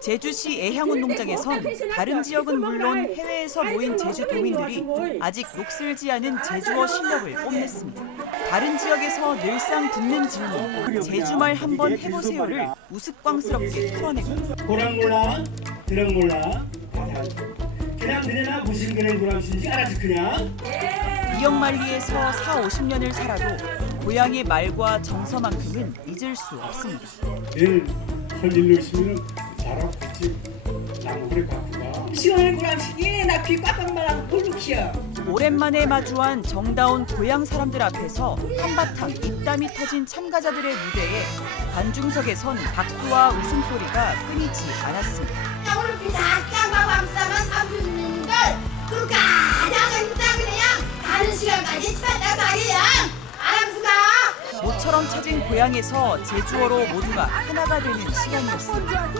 제주시 애향운동장에선 다른 지역은 물론 해외에서 모인 제주 도민들이 아직 녹슬지 않은 제주어 실력을 뽐냈습니다. 다른 지역에서 늘상 듣는 질문, 제주말 한번 해보세요를 우스꽝스럽게 풀어내고 고랑 몰라 드랑 몰라 그냥 너네나 무슨 그런 고랑신지 알아서 그냥 이영만리에서 4, 50년을 살아도 고향의 말과 정서만큼은 잊을 수 없습니다. 내일 헐일로 있으면 같이 나무를 갖고 가 시원한 구랑신이 나귀 꽉꽉 말하고 볼룩이야. 오랜만에 마주한 정다운 고향 사람들 앞에서 한바탕 입담이 터진 참가자들의 무대에 관중석에 선 박수와 웃음소리가 끊이지 않았습니다. 오늘 그 작가가 왕싸만 삼촌님들 그 가장 행사 그냥 가는 시간까지 찾다 말이야 알았수가 모처럼 찾은 고향에서 제주어로 모두가 하나가 되는 시간이었습니다.